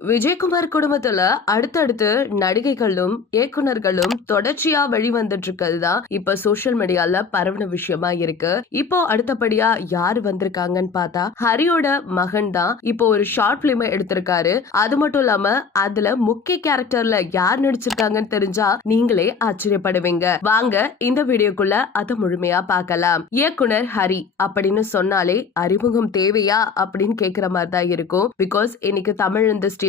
விஜயகுமார் குடும்பத்துல அடுத்தடுத்து நடிகைகளும் இயக்குனர்களும் தொடர்ச்சியா வெளிவந்துட்டு இருக்கிறது தான் இப்ப சோசியல் மீடியால பரவன விஷயமா இருக்கு. இப்போ அடுத்தபடியா யாரு வந்திருக்காங்கன்னு பார்த்தா ஹரியோட மகன் தான் இப்போ ஒரு ஷார்ட் பிலிம் எடுத்திருக்காரு. அது மட்டும் இல்லாம அதுல முக்கிய கேரக்டர்ல யார் நடிச்சிருக்காங்கன்னு தெரிஞ்சா நீங்களே ஆச்சரியப்படுவீங்க. வாங்க இந்த வீடியோக்குள்ள அதை முழுமையா பார்க்கலாம். இயக்குனர் ஹரி அப்படின்னு சொன்னாலே அறிமுகம் தேவையா அப்படின்னு கேக்குற மாதிரி தான் இருக்கும். பிகாஸ் இன்னைக்கு தமிழ் இண்டஸ்ட்ரி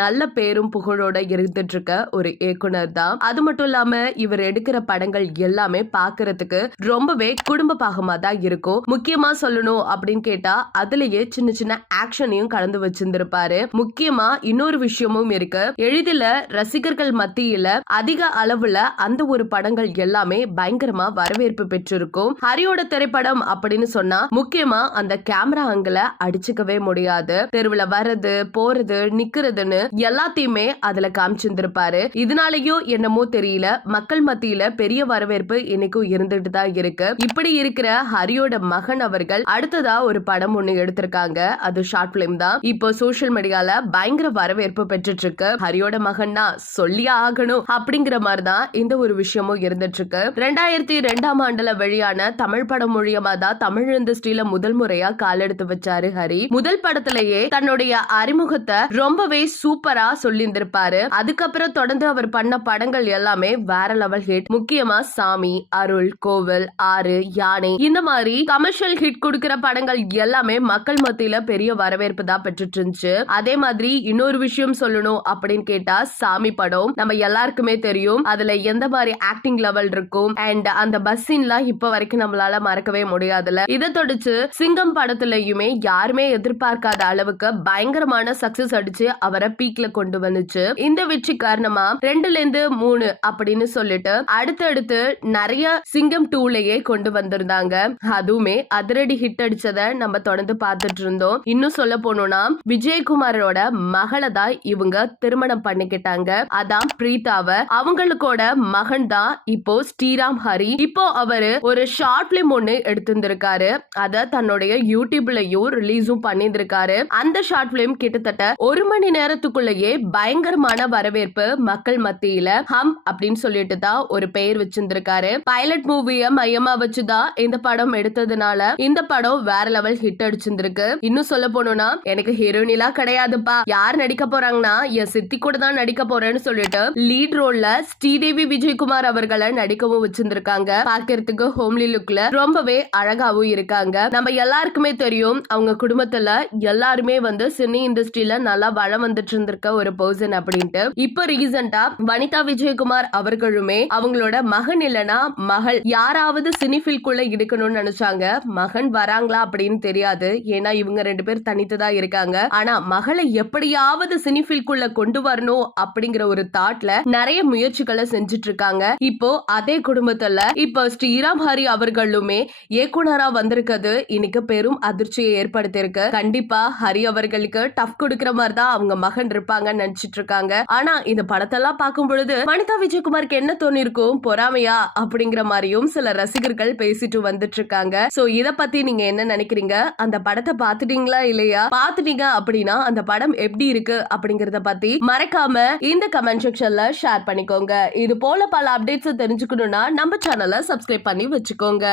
நல்ல பேரும் புகழோட இருந்துட்டு இருக்க ஒரு இயக்குனர் தான். அது மட்டும் இல்லாம இவர் எடுக்கிற படங்கள் எல்லாமே பாக்குறதுக்கு ரொம்பவே குடும்ப பாகமா தான் இருக்கும். முக்கியமா சொல்லணும் அப்படின்னு கேட்டா அதுலயே சின்ன சின்ன ஆக்ஷனையும் கலந்து வச்சிருந்திருப்பாரு. முக்கியமா இன்னொரு விஷயமும் இருக்கு. எளிதில ரசிகர்கள் மத்தியில அதிக அளவுல அந்த ஒரு படங்கள் எல்லாமே பயங்கரமா வரவேற்பு பெற்றிருக்கும். ஹரியோட திரைப்படம் அப்படின்னு சொன்னா முக்கியமா அந்த கேமரா ஆங்கிள அடிச்சுக்கவே முடியாது. தெருவுல வர்றது போறது நிக்கிறதுன்னு எல்லாத்தையுமே அதுல காமிச்சிருந்திருப்பாரு. இதனாலயும் என்னமோ தெரியல மக்கள் மத்தியில பெரிய வரவேற்பு இன்னைக்கும் இருந்துட்டு தான் இருக்கு. இப்படி இருக்கிற ஹரியோட மகன் அவர்கள் அடுத்ததா ஒரு படம் ஒண்ணு எடுத்திருக்காங்க. அது ஷார்ட் பிலிம் தான். இப்போ சோசியல் மீடியால பயங்கர வரவேற்பு பெற்றுட்டு இருக்கு. ஹரியோட மகன்னா சொல்லியே ஆகணும் அப்படிங்கிற மாதிரிதான் இந்த ஒரு விஷயமும் இருந்துட்டு இருக்கு. 2002ஆம் ஆண்டுல வெளியான தமிழ் படம் மூலியமா தான் தமிழ் இண்டஸ்ட்ரியில முதல் முறையா கால் எடுத்து வச்சாரு ஹரி. முதல் படத்திலேயே தன்னுடைய அறிமுகத்தை ரொம்பவே சூப்பரா சொல்லியிருந்திருப்பாரு. அதுக்கப்புறம் தொடர்ந்து அவர் பண்ண படங்கள் எல்லாமே வேற லெவல் ஹிட். முக்கியமா சாமி, அருள், கோவில், ஆறு, யானை இந்த மாதிரி கமர்ஷியல் ஹிட் கொடுக்கிற படங்கள் எல்லாமே மக்கள் மத்தியில பெரிய வரவேற்பு தான் பெற்றுட்டு இருந்துச்சு. அதே மாதிரி இன்னொரு விஷயம் சொல்லணும் அப்படின்னு கேட்டா சாமி படம் நம்ம எல்லாருக்குமே தெரியும். அதுல எந்த மாதிரி ஆக்டிங் லெவல் இருக்கும் அண்ட் அந்த பஸ் சீன்லாம் இப்ப வரைக்கும் நம்மளால மறக்கவே முடியாதுல. இதை தொடர்ந்து சிங்கம் படத்திலயுமே யாருமே எதிர்பார்க்காத அளவுக்கு பயங்கரமான சக்சஸ் அடிச்சு அவரை பீக்ல கொண்டு வந்துச்சு. இந்த வெற்றி காரணமா 2-3 அப்படின்னு சொல்லிட்டு அடுத்தடுத்து நிறைய சிங்கம் 2லயே கொண்டு வந்திருந்தாங்க. அதுவுமே அதிரடி ஹிட் அடிச்சத நம்ம தொடர்ந்து பார்த்துட்டு இருந்தோம். இன்னும் சொல்ல போனோம்னா விஜயகுமாரோட மகளை தான் இவங்க திருமணம் பண்ணிக்கிட்டாங்க. அதான் பிரீதாவ. அவங்களுக்கோட மகன் தான் இப்போ ஸ்ரீராம் ஹரி. இப்போ அவரு ஒரு ஷார்ட் பிலிம் ஒண்ணு எடுத்திருந்திருக்காரு. அத தன்னுடைய யூடியூப்லயும் ரிலீஸும் பண்ணியிருந்திருக்காரு. அந்த ஷார்ட் பிலிம் கிட்டத்தட்ட 1 மணி நேரத்துக்குள்ளேயே பயங்கரமான வரவேற்பு மக்கள் மத்தியில ஹம் அப்படின்னு சொல்லிட்டு தான் ஒரு பெயர் வச்சிருந்திருக்காரு. பைலட் மூவிய மையமா வச்சுதான் இந்த படம் எடுத்ததுனால இந்த படம் வேற லெவல் ஹிட் அடிச்சிருந்திருக்கு. இன்னும் சொல்ல போனோம்னா எனக்கு ஹீரோயினா கிடையாதுப்பா, யார் நடிக்க போறாங்கன்னா என் சித்தி கூட தான் நடிக்க போறேன்னு சொல்லிட்டு லீட் ரோல்ல ஸ்ரீதேவி விஜயகுமார் அவர்களை நடிக்கவும் வச்சிருந்திருக்காங்க. பாக்கிறதுக்கு ஹோம்லி லுக்ல ரொம்பவே அழகாவும் இருக்காங்க. நம்ம எல்லாருக்குமே தெரியும் அவங்க குடும்பத்துல எல்லாருமே வந்து சினி இண்டஸ்ட்ரியில நல்லா வளம் வந்துட்டு இருந்திருக்க ஒரு பர்சன் அப்படின்ட்டு. இப்ப ரீசெண்டா வனிதா விஜயகுமார் அவர்களுமே அவங்களோட மகன் இல்லனா மகள் யாராவது சினிஃபில்குள்ள எடுக்கணும்னு நினைச்சாங்க. மகன் வராங்களா அப்படின்னு தெரியாது. ஏன்னா இவங்க 2 பேர் தனித்துதான் இருக்காங்க. ஆனா மகளை எப்படியாவது சினிஃபில்குள்ள கொண்டு வரணும் அப்படிங்கிற ஒரு தாட்ல நிறைய முயற்சிகளை செஞ்சுட்டு இருக்காங்க. இப்போ அதே குடும்பத்துல இப்போ ஸ்ரீராம் ஹரி அவர்களுமே இயக்குனரா வந்திருக்கிறது இன்னைக்கு பெரும் அதிர்ச்சியை ஏற்படுத்தியிருக்கு. கண்டிப்பா ஹரி அவர்களுக்கு டஃப் கொடுக்கிற மாதிரி தான் அவங்க மகன் இருப்பாங்கன்னு நினைச்சிட்டு இருக்காங்க. ஆனா இந்த படத்தெல்லாம் பார்க்கும் பொழுது வனிதா விஜயகுமாருக்கு என்ன தோணிருக்கும், பொறாமையா அப்படிங்கிற மாதிரியும் சில ரசிகர்கள் பேசிட்டு வந்துட்டு இருக்காங்க. சோ இத பத்தி நீங்க என்ன நினைக்கிறீங்க? அந்த படத்தை பாத்துட்டீங்களா இல்லையா? பாத்துட்டீங்க அப்படின்னா அந்த படம் எப்படி இருக்கு அப்படிங்கறத பத்தி மறக்காம இந்த கமெண்ட் செக்ஷன்ல ஷேர் பண்ணிக்கோங்க. இது போல பல அப்டேட்ஸ் தெரிஞ்சுக்கணும்னா நம்ம சேனலை சப்ஸ்கிரைப் பண்ணி வச்சுக்கோங்க.